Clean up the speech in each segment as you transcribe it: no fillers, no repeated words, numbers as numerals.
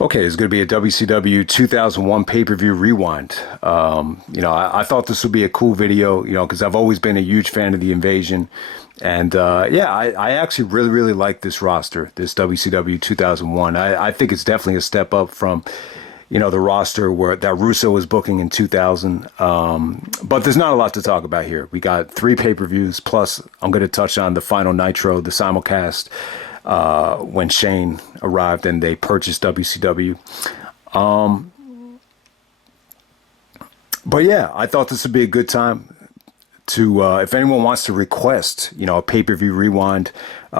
Okay, it's going to be a WCW 2001 pay-per-view rewind. I thought this would be a cool video, because I've always been a huge fan of the Invasion. And, I actually really, really like this roster, this WCW 2001. I think it's definitely a step up from, the roster that Russo was booking in 2000. But there's not a lot to talk about here. We got 3 pay-per-views, plus I'm going to touch on the final Nitro, the simulcast, when Shane arrived and they purchased WCW. But yeah, I thought this would be a good time to, if anyone wants to request, a pay-per-view rewind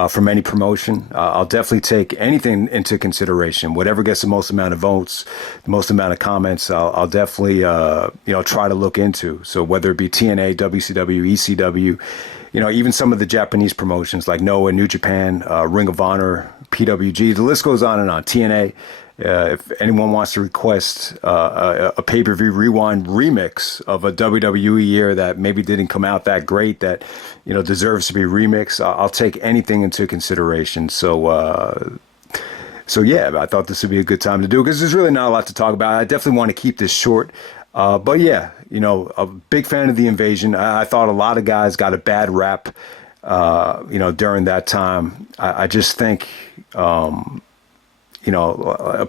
from any promotion, I'll definitely take anything into consideration. Whatever gets the most amount of votes, the most amount of comments, I'll definitely, try to look into. So whether it be TNA, WCW, ECW, even some of the Japanese promotions like Noah, New Japan, Ring of Honor, PWG, the list goes on and on. TNA, if anyone wants to request a pay-per-view rewind remix of a WWE year that maybe didn't come out that great, that, deserves to be remixed, I'll take anything into consideration. So yeah, I thought this would be a good time to do it because there's really not a lot to talk about. I definitely want to keep this short. But yeah, a big fan of the Invasion. I thought a lot of guys got a bad rap, during that time. I just think, a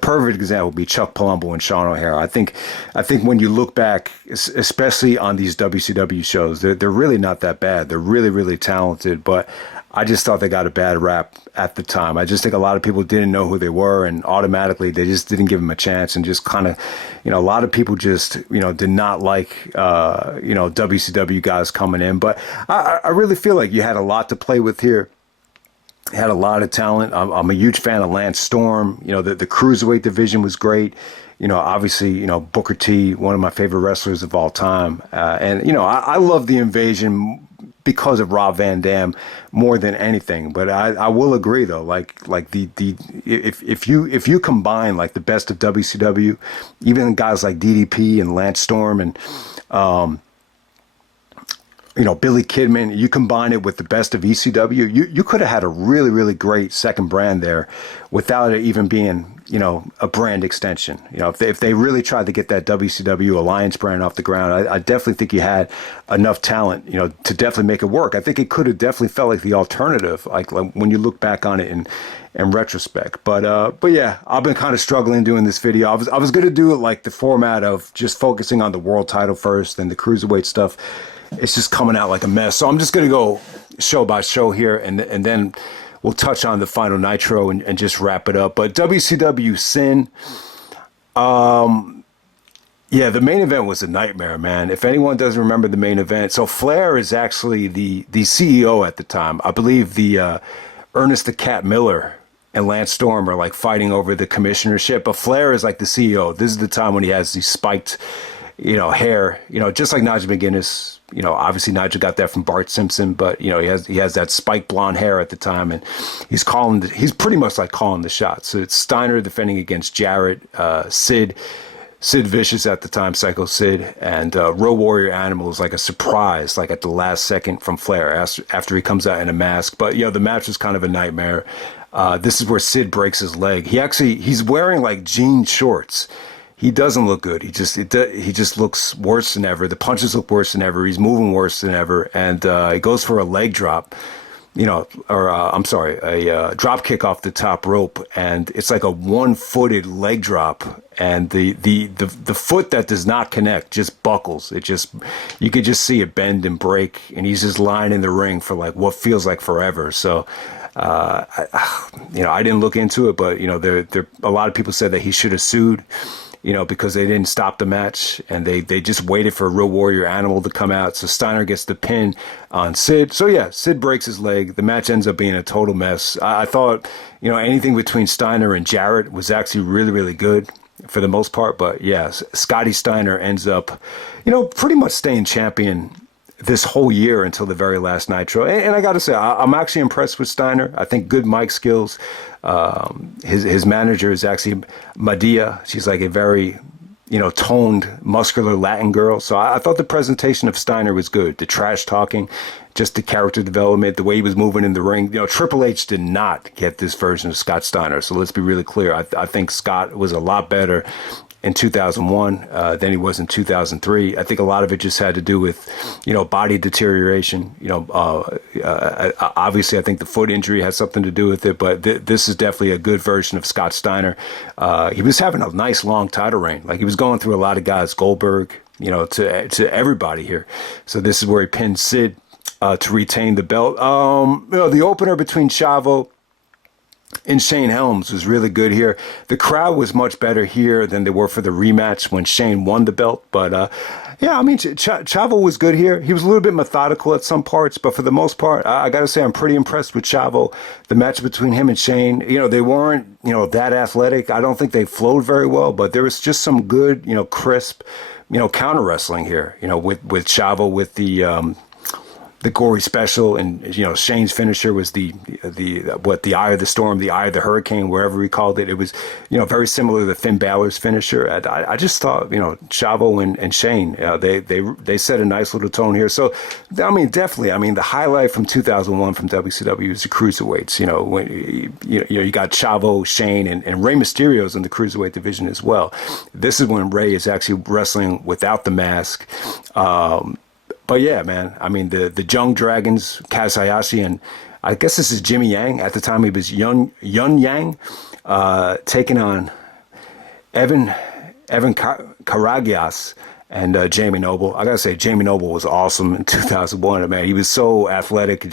perfect example would be Chuck Palumbo and Sean O'Hara. I think when you look back, especially on these WCW shows, they're really not that bad. They're really, really talented, but I just thought they got a bad rap at the time. I just think a lot of people didn't know who they were, and automatically they just didn't give them a chance, and just kind of, a lot of people just, did not like, WCW guys coming in. But I really feel like you had a lot to play with here. Had a lot of talent. I'm a huge fan of Lance Storm. The Cruiserweight division was great. Obviously, Booker T, one of my favorite wrestlers of all time. I love the Invasion because of Rob Van Dam more than anything. But I will agree though, if you combine like the best of WCW, even guys like DDP and Lance Storm and Billy Kidman, you combine it with the best of ECW, you could have had a really, really great second brand there without it even being, a brand extension. If they really tried to get that WCW Alliance brand off the ground, I definitely think you had enough talent, to definitely make it work. I think it could have definitely felt like the alternative, like when you look back on it in retrospect. But yeah, I've been kind of struggling doing this video. I was going to do it like the format of just focusing on the world title first, then the Cruiserweight stuff. It's just coming out like a mess. So I'm just going to go show by show here, and then we'll touch on the final Nitro and just wrap it up. But WCW Sin, yeah, the main event was a nightmare, man. If anyone doesn't remember the main event, so Flair is actually the CEO at the time. I believe the Ernest the Cat Miller and Lance Storm are like fighting over the commissionership, but Flair is like the CEO. This is the time when he has these spiked, hair, just like Nigel McGuinness. Obviously Nigel got that from Bart Simpson, but he has that spiked blonde hair at the time, and he's pretty much like calling the shots. So it's Steiner defending against Jarrett, Sid Vicious at the time, Psycho Sid, and Road Warrior Animalz like a surprise, like at the last second from Flair after he comes out in a mask. But the match was kind of a nightmare. This is where Sid breaks his leg. He's wearing like jean shorts. He doesn't look good. He just looks worse than ever. The punches look worse than ever. He's moving worse than ever. And he goes for a leg drop, a drop kick off the top rope. And it's like a one-footed leg drop. And the foot that does not connect just buckles. You could just see it bend and break. And he's just lying in the ring for like what feels like forever. So, I didn't look into it, but, a lot of people said that he should have sued. Because they didn't stop the match, and they just waited for a Real Warrior Animal to come out. So Steiner gets the pin on Sid. So yeah, Sid breaks his leg. The match ends up being a total mess. I thought, anything between Steiner and Jarrett was actually really, really good for the most part. But yeah, Scotty Steiner ends up, pretty much staying champion this whole year until the very last Nitro. And I got to say, I'm actually impressed with Steiner. I think good mic skills. His manager is actually Madea. She's like a very, toned, muscular Latin girl. So I thought the presentation of Steiner was good. The trash talking, just the character development, the way he was moving in the ring. Triple H did not get this version of Scott Steiner. So let's be really clear. I think Scott was a lot better in 2001 than he was in 2003. I think a lot of it just had to do with, body deterioration. Obviously, I think the foot injury has something to do with it, but this is definitely a good version of Scott Steiner. He was having a nice long title reign. Like, he was going through a lot of guys, Goldberg, to everybody here. So this is where he pinned Sid to retain the belt. The opener between Chavo and Shane Helms was really good here. The crowd was much better here than they were for the rematch when Shane won the belt. But Chavo was good here. He was a little bit methodical at some parts, but for the most part, I got to say I'm pretty impressed with Chavo. The match between him and Shane, they weren't, that athletic. I don't think they flowed very well, but there was just some good, crisp, counter wrestling here, with Chavo, with the gory special, and Shane's finisher was the eye of the storm, the eye of the hurricane, wherever he called it. It was very similar to Finn Balor's finisher. I just thought Chavo and Shane they set a nice little tone here. So definitely the highlight from 2001 from WCW is the cruiserweights. When you got Chavo, Shane, and Rey Mysterio's in the cruiserweight division as well. This is when Rey is actually wrestling without the mask. But yeah, man, the Jung Dragons, Kaz Hayashi, and I guess this is Jimmy Yang. At the time, he was Yun Yang, taking on Evan Karagias and Jamie Noble. I gotta say, Jamie Noble was awesome in 2001. Man, he was so athletic.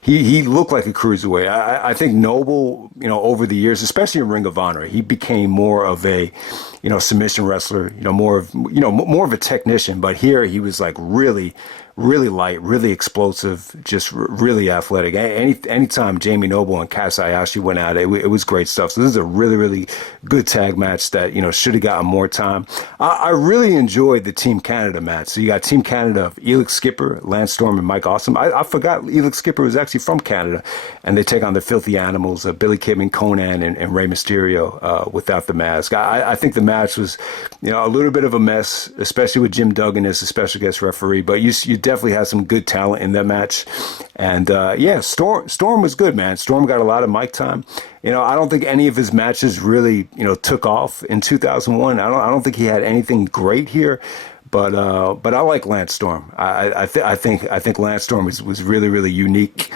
He looked like a cruiserweight. I think Noble, over the years, especially in Ring of Honor, he became more of a, submission wrestler. More of a technician. But here he was like really light, really explosive, just really athletic. Anytime Jamie Noble and Kaz Hayashi went at it, it was great stuff. So this is a really, really good tag match that, should have gotten more time. I really enjoyed the Team Canada match. So you got Team Canada of Elix Skipper, Lance Storm, and Mike Awesome. I forgot Elix Skipper was actually from Canada, and they take on the Filthy Animalz, Billy Kidman, Konnan, and Rey Mysterio without the mask. I think the match was, a little bit of a mess, especially with Jim Duggan as a special guest referee, but you definitely had some good talent in that match. And Storm was good, man. Storm got a lot of mic time. I don't think any of his matches really, took off in 2001. I don't think he had anything great here. But I like Lance Storm. I think Lance Storm was really, really unique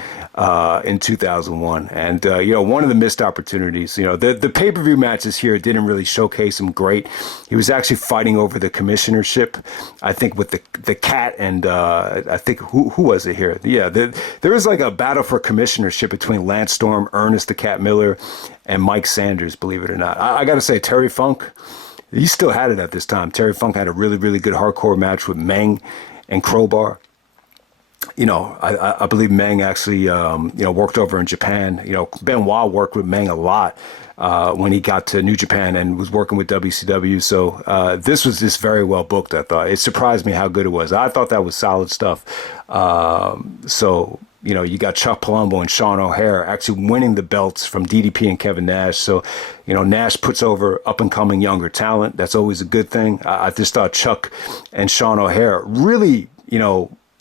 in 2001. And one of the missed opportunities. The pay-per-view matches here didn't really showcase him great. He was actually fighting over the commissionership, I think, with the Cat and I think who was it here? Yeah, there was like a battle for commissionership between Lance Storm, Ernest the Cat Miller, and Mike Sanders. Believe it or not, I got to say Terry Funk. He still had it at this time. Terry Funk had a really, really good hardcore match with Meng and Crowbar. I believe Meng actually, worked over in Japan. Benoit worked with Meng a lot when he got to New Japan and was working with WCW. So this was just very well booked, I thought. It surprised me how good it was. I thought that was solid stuff. You got Chuck Palumbo and Sean O'Hare actually winning the belts from DDP and Kevin Nash. So, Nash puts over up-and-coming younger talent. That's always a good thing. I just thought Chuck and Sean O'Hare really,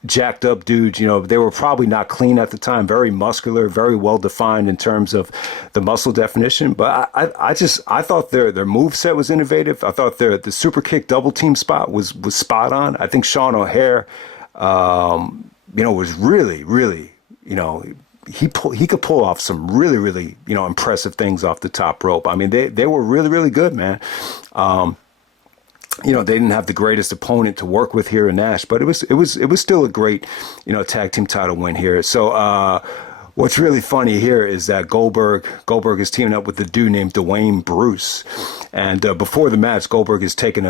jacked up dudes. They were probably not clean at the time, very muscular, very well-defined in terms of the muscle definition. But I thought their moveset was innovative. I thought the super kick double team spot was spot on. I think Sean O'Hare, was really, really, he could pull off some really, really, impressive things off the top rope. They were really, really good, man. They didn't have the greatest opponent to work with here in Nash, but it was still a great, tag team title win here. So, what's really funny here is that Goldberg is teaming up with a dude named DeWayne Bruce. And before the match, Goldberg is taking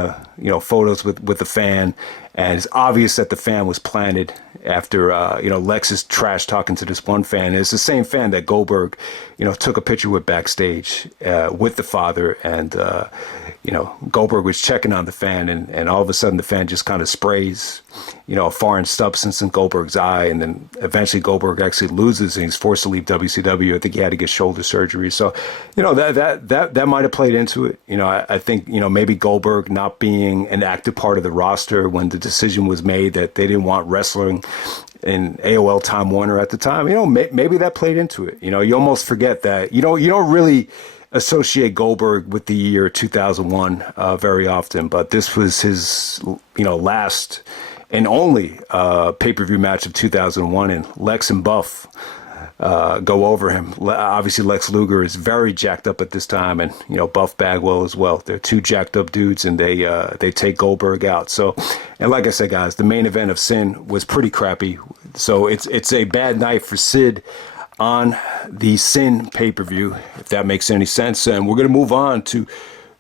photos with the fan, And it's obvious that the fan was planted after, Lex is trash talking to this one fan. And it's the same fan that Goldberg, took a picture with backstage with the father. And, Goldberg was checking on the fan. And all of a sudden, the fan just kind of sprays, a foreign substance in Goldberg's eye. And then eventually Goldberg actually loses and he's forced to leave WCW. I think he had to get shoulder surgery. So, that might have played into it. I think, maybe Goldberg not being an active part of the roster when the decision was made that they didn't want wrestling in AOL Time Warner at the time, maybe that played into it. You almost forget that, you don't really associate Goldberg with the year 2001 very often, but this was his, last and only pay-per-view match of 2001, and Lex and Buff go over him. Obviously, Lex Luger is very jacked up at this time, and Buff Bagwell as well. They're two jacked up dudes, and they take Goldberg out. So, and like I said, guys, the main event of Sin was pretty crappy. So it's a bad night for Sid on the Sin pay-per-view, if that makes any sense. And we're gonna move on to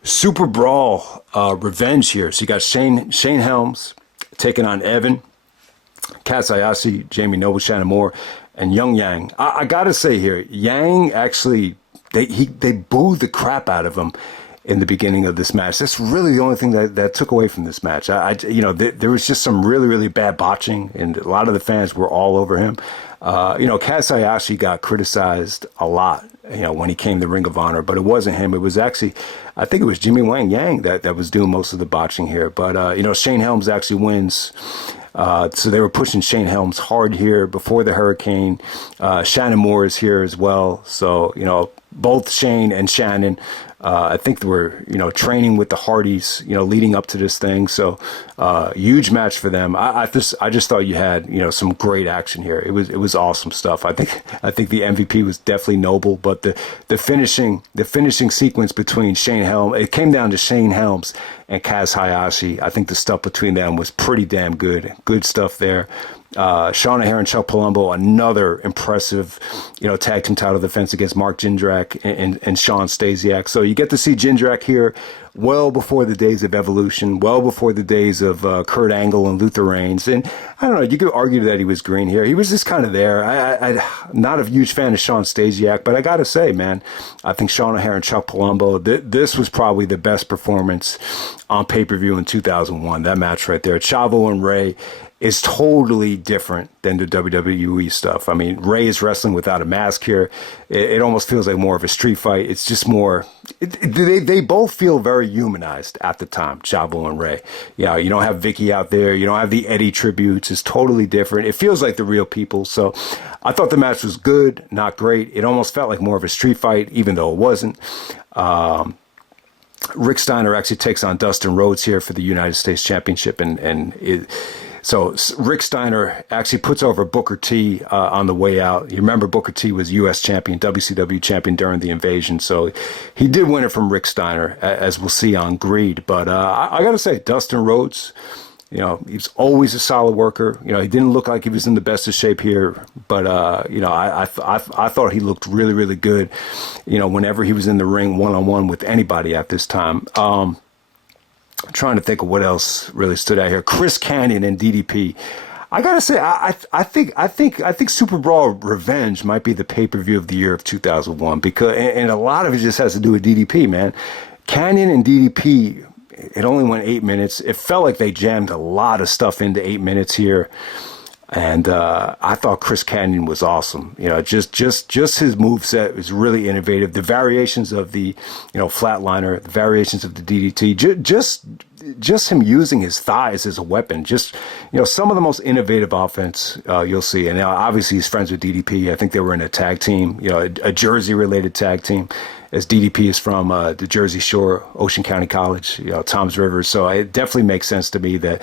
SuperBrawl Revenge here. So you got Shane Helms taking on Evan, Hayashi, Jamie Noble, Shannon Moore, and Yang. I gotta say here, Yang actually they booed the crap out of him in the beginning of this match. That's really the only thing that took away from this match. There was just some really, really bad botching, and a lot of the fans were all over him. Hayashi got criticized a lot, when he came to Ring of Honor, but it wasn't him. It was actually, I think it was Jimmy Wang Yang that was doing most of the botching here. But, Shane Helms actually wins. So they were pushing Shane Helms hard here before the Hurricane. Shannon Moore is here as well. So, both Shane and Shannon, I think they were, training with the Hardys, leading up to this thing. So, huge match for them. I just thought you had, some great action here. It was awesome stuff. I think the MVP was definitely Noble, but the finishing sequence between Shane Helms, it came down to Shane Helms and Hayashi. I think the stuff between them was pretty damn good. Good stuff there. Sean O'Hare and Chuck Palumbo, another impressive, tag team title defense against Mark Jindrak and Sean Stasiak. So you get to see Jindrak here well before the days of Evolution, well before the days of Kurt Angle and Luther Reigns. And I don't know, you could argue that he was green here. He was just kind of there. I'm not a huge fan of Sean Stasiak, but I got to say, man, I think Sean O'Hare and Chuck Palumbo, this was probably the best performance on pay-per-view in 2001. That match right there. Chavo and Ray is totally different than the WWE stuff. I mean, Ray is wrestling without a mask here. It almost feels like more of a street fight. It's just more, they both feel very humanized at the time, Chavo and Ray. You don't have Vicky out there. You don't have the Eddie tributes. It's totally different. It feels like the real people. So I thought the match was good, not great. It almost felt like more of a street fight, even though it wasn't. Rick Steiner actually takes on Dustin Rhodes here for the United States Championship, so Rick Steiner actually puts over Booker T on the way out. You remember Booker T was U.S. champion, WCW champion during the invasion. So he did win it from Rick Steiner, as we'll see on Greed. But I got to say, Dustin Rhodes, he's always a solid worker. He didn't look like he was in the best of shape here. But, I thought he looked really, really good, whenever he was in the ring one-on-one with anybody at this time. I'm trying to think of what else really stood out here. Chris Kanyon and DDP. I gotta say, I think SuperBrawl Revenge might be the pay-per-view of the year of 2001 because, and a lot of it just has to do with DDP, man. Kanyon and DDP, it only went 8 minutes. It felt like they jammed a lot of stuff into 8 minutes here. And I thought Chris Kanyon was awesome. Just his moveset was really innovative. The variations of the, flatliner, the variations of the DDT, just him using his thighs as a weapon. Just, some of the most innovative offense you'll see. And now, obviously, he's friends with DDP. I think they were in a tag team, a Jersey-related tag team, as DDP is from the Jersey Shore, Ocean County College, Toms River. So it definitely makes sense to me that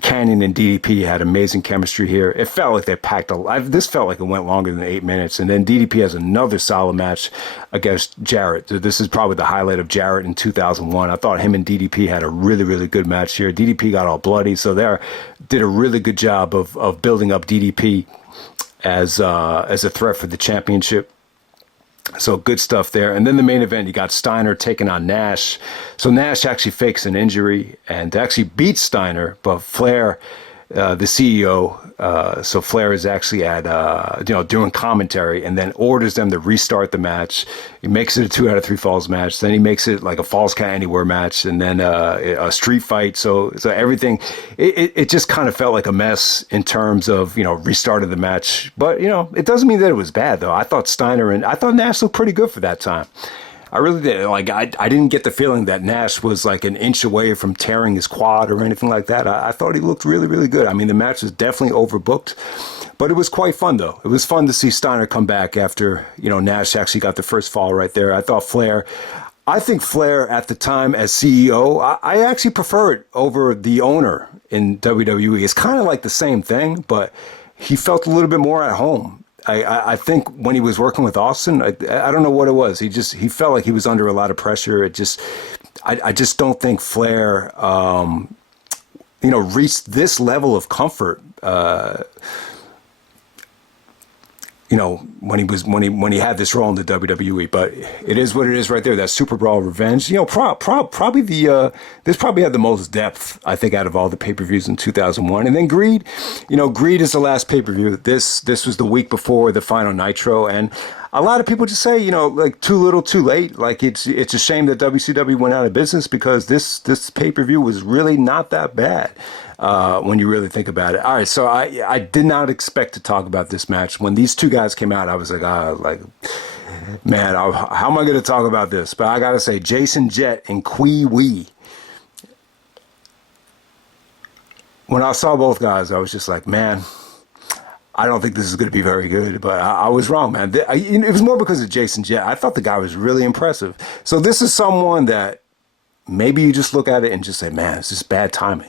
Kanyon and DDP had amazing chemistry here. It felt like they packed this felt like it went longer than 8 minutes. And then DDP has another solid match against Jarrett. So this is probably the highlight of Jarrett in 2001. I thought him and DDP had a really, really good match here. DDP got all bloody. So they did a really good job of building up DDP as a threat for the championship. So good stuff there. And then the main event, you got Steiner taking on Nash. So Nash actually fakes an injury and actually beats Steiner, but Flair, the CEO, so Flair is actually at, doing commentary and then orders them to restart the match. He makes it a 2 out of 3 falls match. Then he makes it like a falls count anywhere match and then a street fight. So everything, it just kind of felt like a mess in terms of, restarted the match. But, it doesn't mean that it was bad though. I thought Nash looked pretty good for that time. I really did. Like, I didn't get the feeling that Nash was like an inch away from tearing his quad or anything like that. I thought he looked really, really good. I mean, the match was definitely overbooked, but it was quite fun, though. It was fun to see Steiner come back after, Nash actually got the first fall right there. I think Flair at the time as CEO, I actually prefer it over the owner in WWE. It's kind of like the same thing, but he felt a little bit more at home. I think when he was working with Austin, I don't know what it was. He felt like he was under a lot of pressure. I just don't think Flair, reached this level of comfort. When he had this role in the WWE, but it is what it is right there. That SuperBrawl Revenge, probably this probably had the most depth, I think, out of all the pay-per-views in 2001. And then Greed, Greed is the last pay-per-view. This was the week before the final Nitro, and a lot of people just say, like too little, too late. Like it's a shame that WCW went out of business because this pay-per-view was really not that bad. When you really think about it. All right, so I did not expect to talk about this match. When these two guys came out, I was like, man, how am I going to talk about this? But I got to say, Jason Jett and Kwee Wee. When I saw both guys, I was just like, man, I don't think this is going to be very good. But I was wrong, man. It was more because of Jason Jett. I thought the guy was really impressive. So this is someone that maybe you just look at it and just say, man, it's just bad timing.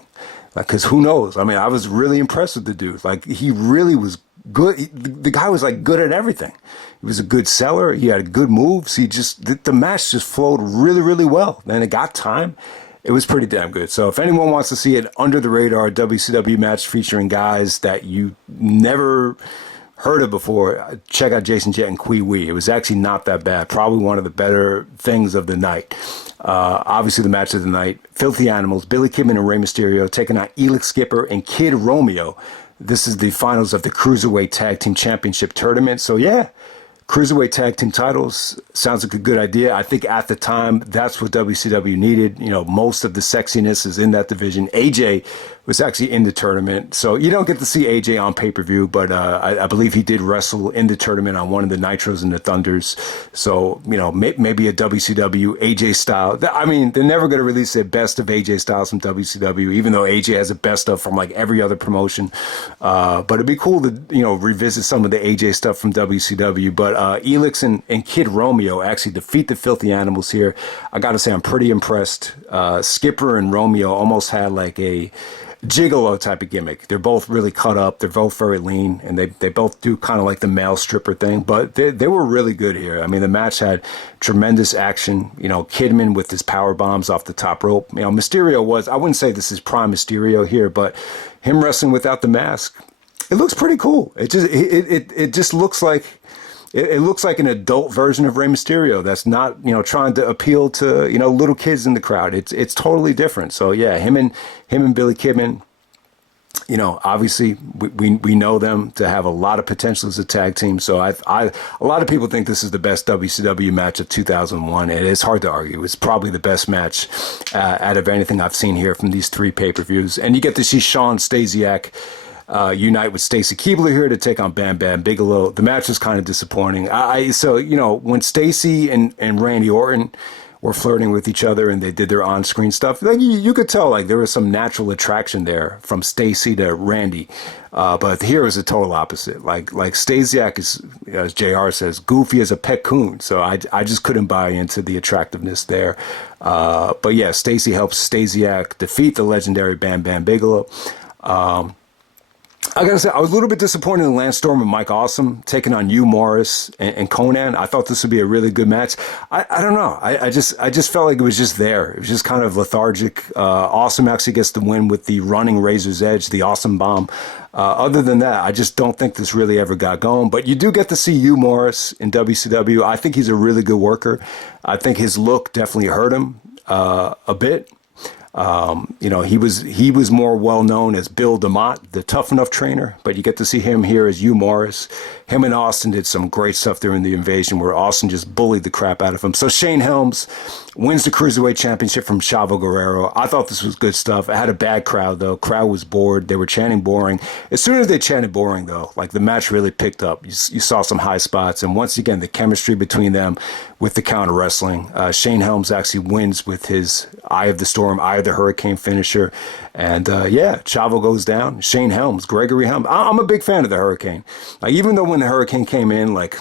Because who knows? I mean, I was really impressed with the dude. Like, he really was good. The guy was, like, good at everything. He was a good seller. He had good moves. The match just flowed really, really well. Then it got time. It was pretty damn good. So if anyone wants to see an under-the-radar WCW match featuring guys that you never heard of before, check out Jason Jett and Kwee Wee. It was actually not that bad. Probably one of the better things of the night. Obviously, the match of the night, Filthy Animalz, Billy Kidman and Rey Mysterio taking on Elix Skipper and Kid Romeo. This is the finals of the Cruiserweight Tag Team Championship Tournament. So, yeah, Cruiserweight Tag Team titles sounds like a good idea. I think at the time, that's what WCW needed. Most of the sexiness is in that division. AJ was actually in the tournament. So you don't get to see AJ on pay-per-view, but I believe he did wrestle in the tournament on one of the Nitros and the Thunders. So, maybe a WCW AJ style. I mean, they're never going to release their best of AJ styles from WCW, even though AJ has a best of from like every other promotion. But it'd be cool to, revisit some of the AJ stuff from WCW. But Elix and Kid Romeo actually defeat the Filthy Animalz here. I got to say, I'm pretty impressed. Skipper and Romeo almost had like a gigolo type of gimmick. They're both really cut up. They're both very lean, and they both do kind of like the male stripper thing, but they were really good here. I mean, the match had tremendous action. Kidman with his power bombs off the top rope. Mysterio I wouldn't say this is prime Mysterio here, but him wrestling without the mask, it looks pretty cool. It just looks like it looks like an adult version of Rey Mysterio that's not, trying to appeal to, little kids in the crowd. It's totally different. So yeah, him and Billy Kidman, obviously we know them to have a lot of potential as a tag team. So a lot of people think this is the best WCW match of 2001, and it's hard to argue. It's probably the best match out of anything I've seen here from these 3 pay-per-views. And you get to see Shawn Stasiak unite with Stacy Keibler here to take on Bam Bam Bigelow. The match was kind of disappointing. When Stacy and Randy Orton were flirting with each other and they did their on-screen stuff, like you could tell like there was some natural attraction there from Stacy to Randy. But here is a total opposite. Like Stasiak is, as JR says, goofy as a pet coon. So I just couldn't buy into the attractiveness there. But yeah, Stacy helps Stasiak defeat the legendary Bam Bam Bigelow. I gotta say, I was a little bit disappointed in Lance Storm and Mike Awesome taking on Hugh Morris and Konnan. I thought this would be a really good match. I don't know. I just felt like it was just there. It was just kind of lethargic. Awesome actually gets the win with the running Razor's Edge, the Awesome Bomb. Other than that, I just don't think this really ever got going. But you do get to see Hugh Morris in WCW. I think he's a really good worker. I think his look definitely hurt him a bit. He was more well known as Bill DeMott, the Tough Enough trainer, but you get to see him here as Hugh Morris. Him and Austin did some great stuff during the invasion where Austin just bullied the crap out of him. So Shane Helms wins the Cruiserweight Championship from Chavo Guerrero. I thought this was good stuff. It had a bad crowd, though. Crowd was bored. They were chanting boring. As soon as they chanted boring, though, like the match really picked up. You saw some high spots. And once again, the chemistry between them with the counter wrestling. Shane Helms actually wins with his Eye of the Storm, Eye of the Hurricane finisher. And Chavo goes down. Shane Helms, Gregory Helms. I'm a big fan of the Hurricane. Like, even though when the Hurricane came in, like,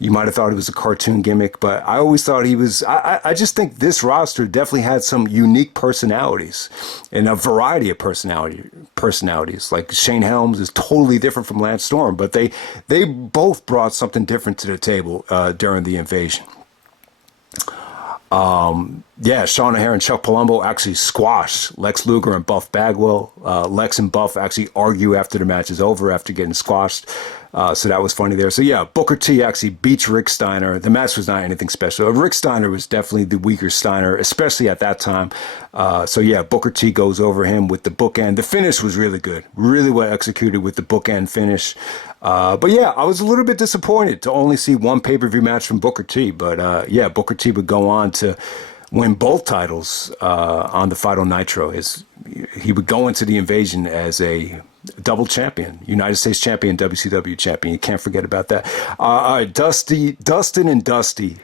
you might have thought it was a cartoon gimmick, but I always thought he was. I just think this roster definitely had some unique personalities and a variety of personalities. Like Shane Helms is totally different from Lance Storm, but they both brought something different to the table during the invasion. Sean O'Hare and Chuck Palumbo actually squash Lex Luger and Buff Bagwell. Lex and Buff actually argue after the match is over after getting squashed. So that was funny there. So yeah, Booker T actually beats Rick Steiner. The match was not anything special. Rick Steiner was definitely the weaker Steiner, especially at that time. Booker T goes over him with the bookend. The finish was really good. Really well executed with the bookend finish. I was a little bit disappointed to only see one pay-per-view match from Booker T. But Booker T would go on to win both titles on the Final Nitro. He would go into the invasion as a double champion, United States champion, WCW champion. You can't forget about that. Dustin and Dusty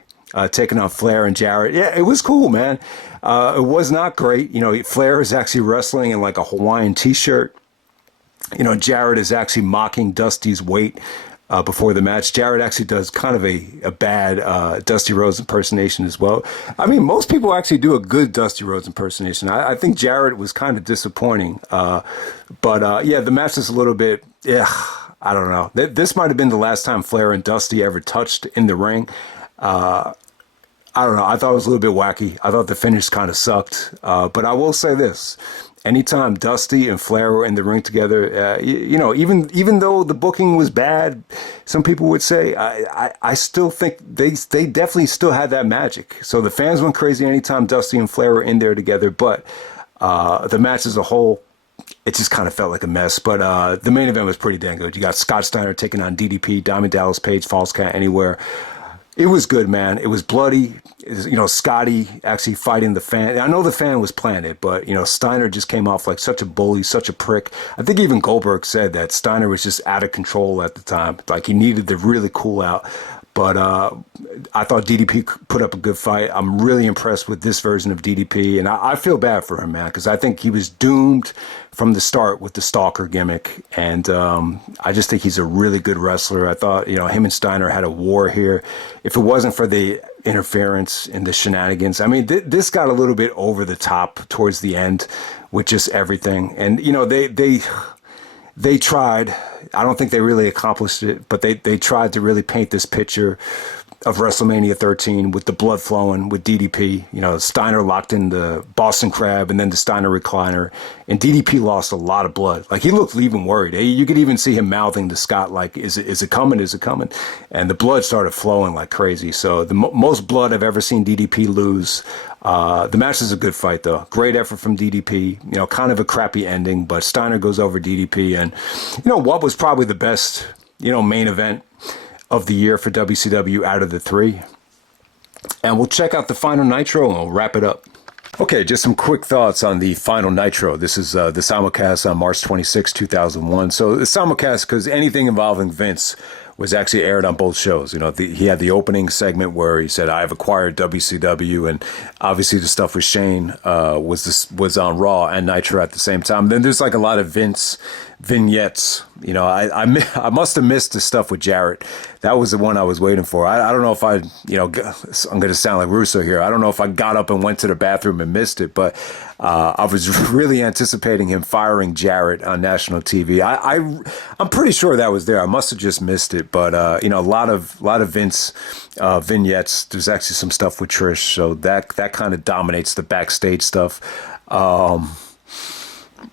taking on Flair and Jarrett. Yeah, it was cool, man. It was not great. Flair is actually wrestling in like a Hawaiian t-shirt. Jarrett is actually mocking Dusty's weight before the match. Jarrett actually does kind of a bad Dusty Rhodes impersonation as well. I mean, most people actually do a good Dusty Rhodes impersonation. I think Jarrett was kind of disappointing. The match is a little bit, I don't know. This might have been the last time Flair and Dusty ever touched in the ring. I don't know. I thought it was a little bit wacky. I thought the finish kind of sucked. But I will say this. Anytime Dusty and Flair were in the ring together, even though the booking was bad, some people would say, I still think they definitely still had that magic. So the fans went crazy anytime Dusty and Flair were in there together. But the match as a whole, it just kind of felt like a mess. But the main event was pretty dang good. You got Scott Steiner taking on DDP, Diamond Dallas Page, False Count Anywhere. It was good, man. It was bloody. Scotty actually fighting the fan. I know the fan was planted, but, Steiner just came off like such a bully, such a prick. I think even Goldberg said that Steiner was just out of control at the time. Like, he needed to really cool out. But I thought DDP put up a good fight. I'm really impressed with this version of DDP. And I feel bad for him, man, because I think he was doomed from the start with the stalker gimmick. And I just think he's a really good wrestler. I thought, him and Steiner had a war here. If it wasn't for the interference and the shenanigans, I mean, this got a little bit over the top towards the end with just everything. And, they tried. I don't think they really accomplished it, but they tried to really paint this picture of WrestleMania 13 with the blood flowing with DDP. Steiner locked in the Boston Crab and then the Steiner recliner, and DDP lost a lot of blood. Like, he looked even worried. You could even see him mouthing to Scott, like, is it coming? Is it coming? And the blood started flowing like crazy. So the most blood I've ever seen DDP lose. The match is a good fight, though. Great effort from DDP. Kind of a crappy ending, but Steiner goes over DDP. And, what was probably the best, main event of the year for WCW out of the three. And we'll check out the Final Nitro and we'll wrap it up. Okay, just some quick thoughts on the Final Nitro. This is the simulcast on March 26, 2001. So the simulcast, because anything involving Vince was actually aired on both shows. He had the opening segment where he said, "I have acquired WCW," and obviously the stuff with Shane was on Raw and Nitro at the same time. Then there's like a lot of Vince vignettes. I must have missed the stuff with Jarrett. That was the one I was waiting for. I don't know if I'm going to sound like Russo here. I don't know if I got up and went to the bathroom and missed it, but I was really anticipating him firing Jarrett on national TV. I'm pretty sure that was there. I must have just missed it, but a lot of Vince vignettes. There's actually some stuff with Trish, so that kind of dominates the backstage stuff.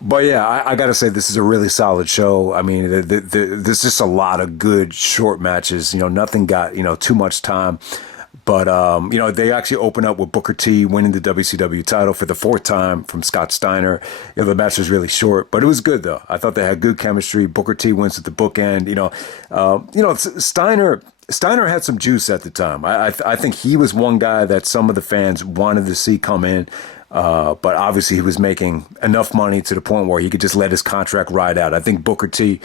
But yeah, I got to say, this is a really solid show. I mean, there's just a lot of good short matches. Nothing got, too much time. But, they actually open up with Booker T winning the WCW title for the 4th time from Scott Steiner. The match was really short, but it was good, though. I thought they had good chemistry. Booker T wins at the bookend. Steiner had some juice at the time. I think he was one guy that some of the fans wanted to see come in. But obviously he was making enough money to the point where he could just let his contract ride out. I think Booker T,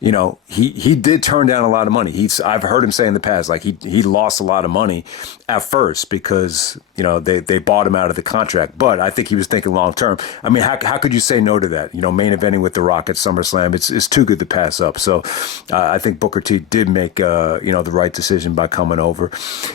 he did turn down a lot of money. I've heard him say in the past, like he lost a lot of money at first because, they bought him out of the contract. But I think he was thinking long term. I mean, how could you say no to that? Main eventing with The Rock at SummerSlam, it's too good to pass up. So I think Booker T did make, the right decision by coming over.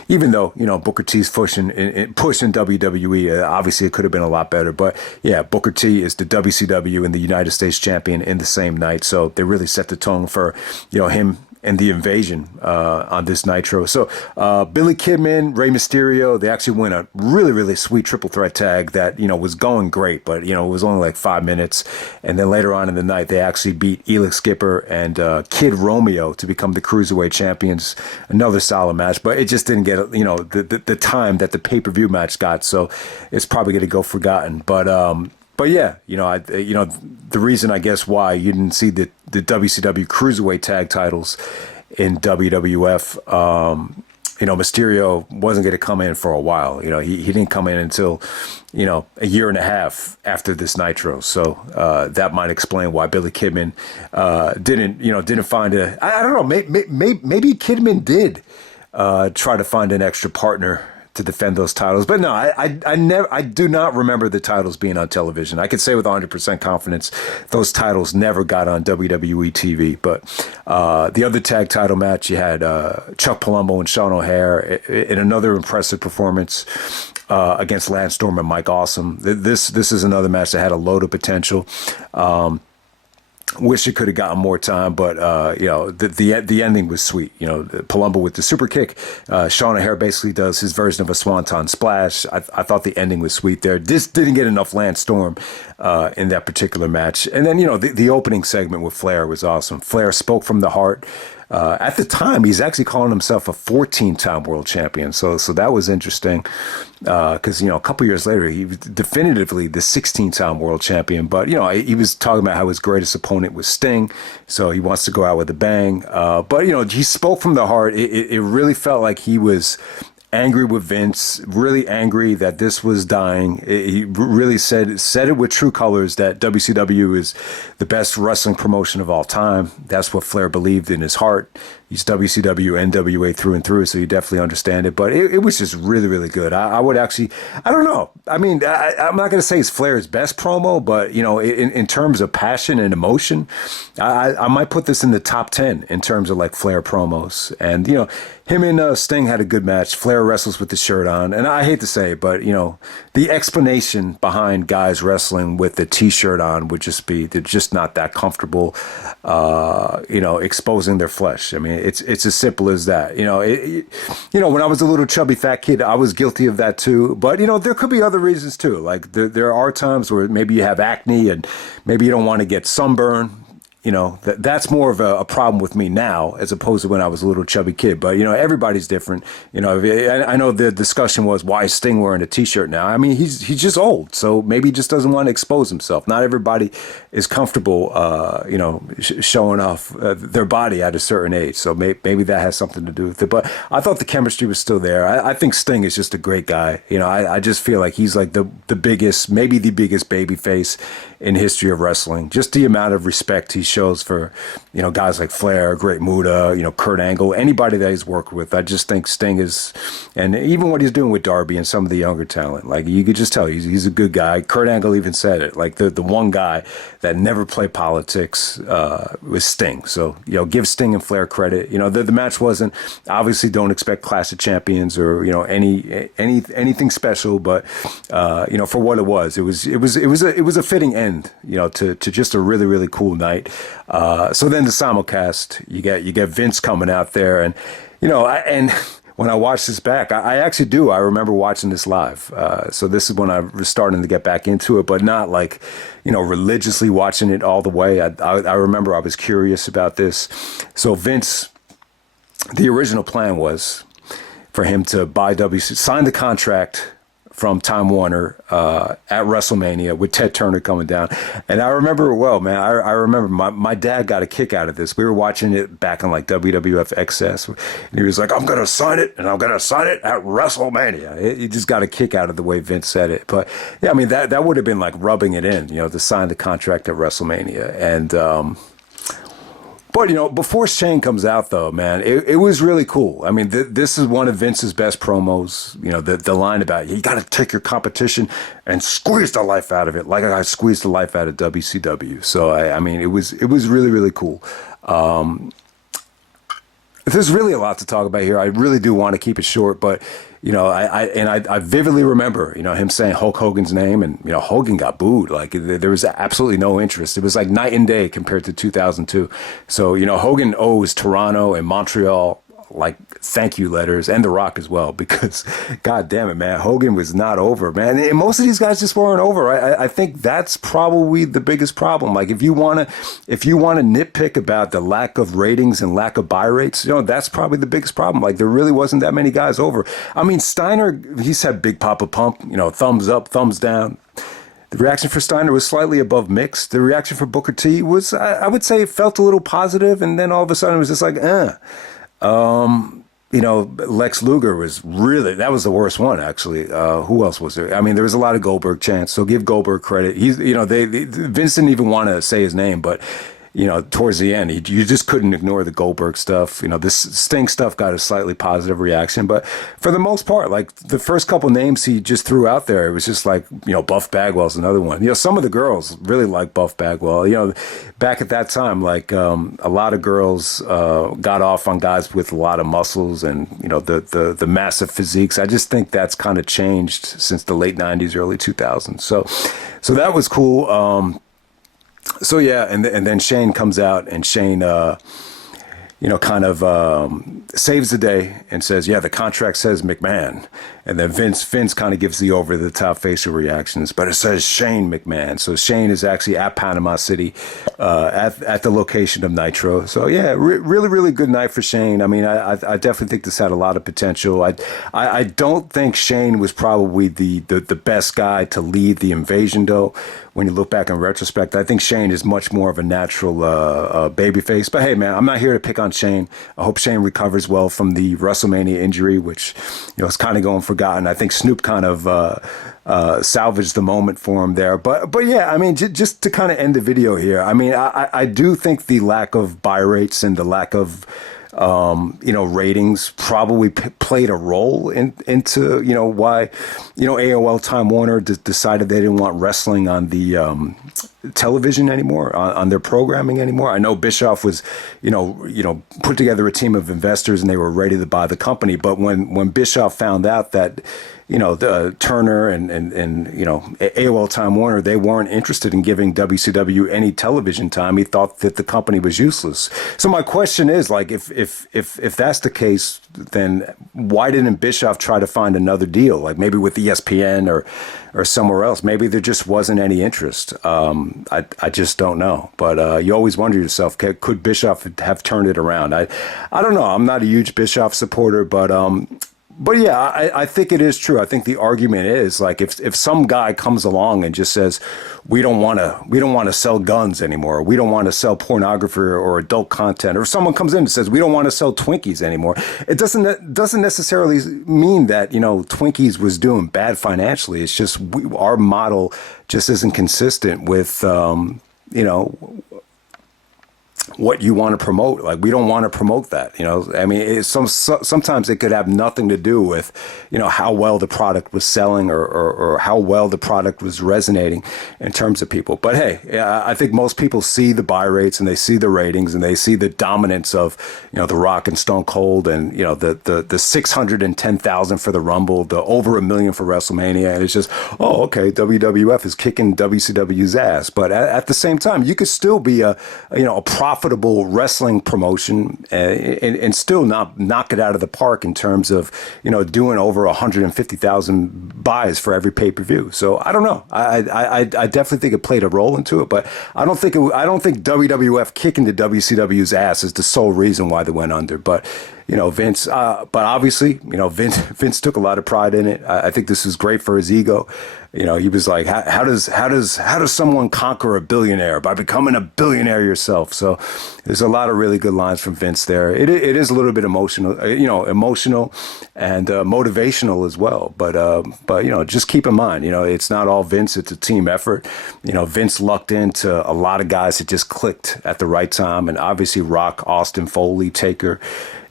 Even though, Booker T's pushing WWE, obviously it could have been a lot better. But yeah, Booker T is the WCW and the United States champion in the same night. So they really set the tone for, him and the invasion on this Nitro. So Billy Kidman, Rey Mysterio, they actually win a really, really sweet triple threat tag that, was going great, but, it was only like 5 minutes. And then later on in the night, they actually beat Elix Skipper and Kid Romeo to become the Cruiserweight champions. Another solid match, but it just didn't get, the time that the pay-per-view match got. So it's probably going to go forgotten. But yeah, the reason I guess why you didn't see the WCW Cruiserweight tag titles in WWF, Mysterio wasn't going to come in for a while. He didn't come in until, a year and a half after this Nitro. So that might explain why Billy Kidman didn't find I don't know, maybe Kidman did try to find an extra partner to defend those titles. But no, I do not remember the titles being on television. I could say with 100% confidence those titles never got on WWE TV. But the other tag title match, you had Chuck Palumbo and Sean O'Haire in another impressive performance against Lance Storm and Mike Awesome. This is another match that had a load of potential. Wish it could have gotten more time, but the ending was sweet. Palumbo with the super kick. Sean O'Haire basically does his version of a swanton splash. I thought the ending was sweet there. This didn't get enough Lance Storm in that particular match. And then the opening segment with Flair was awesome. Flair spoke from the heart. At the time, he's actually calling himself a 14-time world champion. So that was interesting because, a couple years later, he was definitively the 16-time world champion. But, he was talking about how his greatest opponent was Sting. So he wants to go out with a bang. But, he spoke from the heart. It really felt like he was angry with Vince, really angry that this was dying. He really said it with true colors that WCW is the best wrestling promotion of all time. That's what Flair believed in his heart. He's WCW, NWA through and through, so you definitely understand it. But it was just really, really good. I would actually, I don't know. I mean, I'm not going to say it's Flair's best promo, but, in terms of passion and emotion, I might put this in the top 10 in terms of like Flair promos. And, him and Sting had a good match. Flair wrestles with the shirt on. And I hate to say it, but, the explanation behind guys wrestling with the T-shirt on would just be they're just not that comfortable, exposing their flesh. I mean, it's as simple as that. When I was a little chubby fat kid, I was guilty of that too. But, there could be other reasons too. Like there are times where maybe you have acne and maybe you don't want to get sunburn. That's more of a problem with me now as opposed to when I was a little chubby kid. But, everybody's different. I know the discussion was why is Sting wearing a T-shirt now? I mean, he's just old. So maybe he just doesn't want to expose himself. Not everybody is comfortable, showing off their body at a certain age. So maybe that has something to do with it. But I thought the chemistry was still there. I think Sting is just a great guy. I just feel like he's like the biggest, maybe the biggest baby face in history of wrestling. Just the amount of respect he's shows for, guys like Flair, Great Muta, Kurt Angle, anybody that he's worked with. I just think Sting is, and even what he's doing with Darby and some of the younger talent, like you could just tell he's a good guy. Kurt Angle even said it, like the one guy that never played politics was Sting. So, give Sting and Flair credit. The match wasn't, obviously don't expect Clash of Champions or, anything special, but, for what it was a fitting end, to just a really, really cool night. So then the simulcast, you get Vince coming out there, and and when I watch this back, I actually do. I remember watching this live. So this is when I was starting to get back into it, but not like, religiously watching it all the way. I remember I was curious about this. So Vince, the original plan was for him to buy sign the contract from Time Warner at WrestleMania with Ted Turner coming down. And I remember it well, man. I remember my dad got a kick out of this. We were watching it back on like WWF XS. And he was like, I'm going to sign it, and I'm going to sign it at WrestleMania. He just got a kick out of the way Vince said it. But yeah, I mean, that would have been like rubbing it in, to sign the contract at WrestleMania. And, but, before Shane comes out, though, man, it was really cool. I mean, this is one of Vince's best promos. The line about you got to take your competition and squeeze the life out of it, like I squeezed the life out of WCW. So, I mean, it was really, really cool. There's really a lot to talk about here. I really do want to keep it short, but I vividly remember, him saying Hulk Hogan's name, and Hogan got booed. Like there was absolutely no interest. It was like night and day compared to 2002. So Hogan owes Toronto and Montreal like thank you letters, and The Rock as well, because God damn it, man, Hogan was not over, man. And most of these guys just weren't over. I think that's probably the biggest problem. Like if you want to nitpick about the lack of ratings and lack of buy rates, that's probably the biggest problem. Like there really wasn't that many guys over. I mean, Steiner, he said Big Papa Pump, thumbs up, thumbs down. The reaction for Steiner was slightly above mixed. The reaction for Booker T was, I would say, it felt a little positive, and then all of a sudden it was just like, Lex Luger was really, that was the worst one, actually. Who else was there? I mean, there was a lot of Goldberg chants, so give Goldberg credit. He's, Vince didn't even want to say his name, but, towards the end, you just couldn't ignore the Goldberg stuff. This Sting stuff got a slightly positive reaction, but for the most part, like the first couple names he just threw out there, it was just like, Buff Bagwell's another one. Some of the girls really like Buff Bagwell. Back at that time, like a lot of girls got off on guys with a lot of muscles and, the massive physiques. I just think that's kind of changed since the late 90s, early 2000s. So that was cool. So yeah, and then Shane comes out, and Shane, saves the day and says, yeah, the contract says McMahon. And then Vince kind of gives the over-the-top facial reactions, but it says Shane McMahon. So Shane is actually at Panama City, at the location of Nitro. So yeah, really, really good night for Shane. I mean, I definitely think this had a lot of potential. I don't think Shane was probably the best guy to lead the invasion, though. When you look back in retrospect, I think Shane is much more of a natural babyface. But hey, man, I'm not here to pick on Shane. I hope Shane recovers well from the WrestleMania injury, which is kind of going forgotten. I think Snoop kind of salvaged the moment for him there. But yeah, I mean, just to kind of end the video here, I mean, I do think the lack of buy rates and the lack of ratings probably played a role into why AOL Time Warner decided they didn't want wrestling on the television anymore, on their programming anymore. I know Bischoff was put together a team of investors and they were ready to buy the company, but when Bischoff found out that the Turner and AOL Time Warner, they weren't interested in giving WCW any television time. He thought that the company was useless. So my question is, like, if that's the case, then why didn't Bischoff try to find another deal, like maybe with ESPN or somewhere else? Maybe there just wasn't any interest. I just don't know. But you always wonder yourself, could Bischoff have turned it around? I don't know. I'm not a huge Bischoff supporter, but yeah, I think it is true. I think the argument is, like, if some guy comes along and just says, we don't want to sell guns anymore, we don't want to sell pornography or adult content, or if someone comes in and says, we don't want to sell Twinkies anymore, it doesn't necessarily mean that Twinkies was doing bad financially. It's just our model just isn't consistent with what you want to promote. Like, we don't want to promote that, you know. I mean, sometimes it could have nothing to do with, you know, how well the product was selling, or how well the product was resonating in terms of people. But hey, I think most people see the buy rates and they see the ratings and they see the dominance of, you know, The Rock and Stone Cold, and, you know, the 610,000 for the Rumble, the over 1 million for WrestleMania. And it's just, oh, okay, WWF is kicking WCW's ass. But at the same time, you could still be a profitable wrestling promotion, and still not knock it out of the park in terms of, you know, doing over 150,000 buys for every pay-per-view. So I don't know. I definitely think it played a role into it, but I don't think WWF kicking the WCW's ass is the sole reason why they went under. But, you know, Vince, but obviously, you know, Vince took a lot of pride in it. I think this was great for his ego. You know, he was like, how does someone conquer a billionaire? By becoming a billionaire yourself. So there's a lot of really good lines from Vince there. It is a little bit emotional, emotional and motivational as well. But you know, just keep in mind, you know, it's not all Vince. It's a team effort. You know, Vince lucked into a lot of guys that just clicked at the right time. And obviously Rock, Austin, Foley, Taker,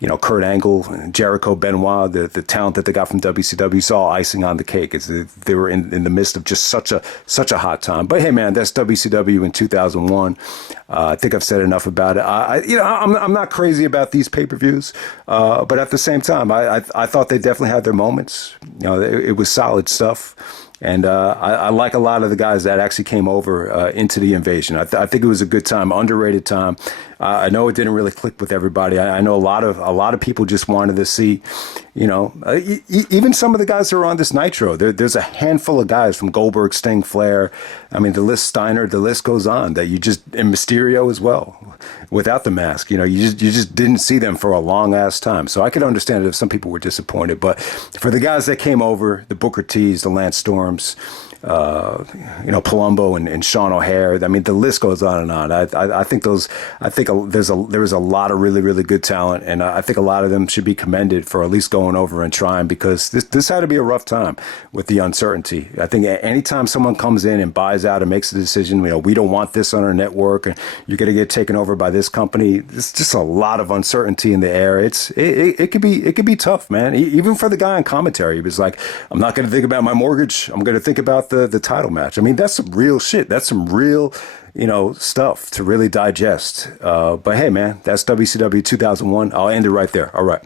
you know, Kurt Angle, Jericho, Benoit, the talent that they got from WCW, saw icing on the cake. They were in the midst of just such a hot time. But hey, man, that's WCW in 2001. I think I've said enough about it. I'm not crazy about these pay-per-views, but at the same time, I thought they definitely had their moments. You know, it was solid stuff. And I like a lot of the guys that actually came over into the invasion. I think it was a good time, underrated time. I know it didn't really click with everybody. I know a lot of people just wanted to see, you know, even some of the guys that are on this Nitro. There's a handful of guys from Goldberg, Sting, Flair. I mean, the list, Steiner, the list goes on, that you just, and Mysterio as well, without the mask. You know, you just didn't see them for a long ass time. So I could understand it if some people were disappointed. But for the guys that came over, the Booker T's, the Lance Storms, you know, Palumbo and Sean O'Hare. I mean, the list goes on and on. I think there was a lot of really, really good talent, and I think a lot of them should be commended for at least going over and trying, because this had to be a rough time with the uncertainty. I think anytime someone comes in and buys out and makes a decision, you know, we don't want this on our network, and you're going to get taken over by this company. It's just a lot of uncertainty in the air. It could be tough, man. Even for the guy on commentary, he was like, I'm not going to think about my mortgage. I'm going to think about the title match. I mean, that's some real shit. That's some real, you know, stuff to really digest. But hey, man, that's WCW 2001. I'll end it right there. All right.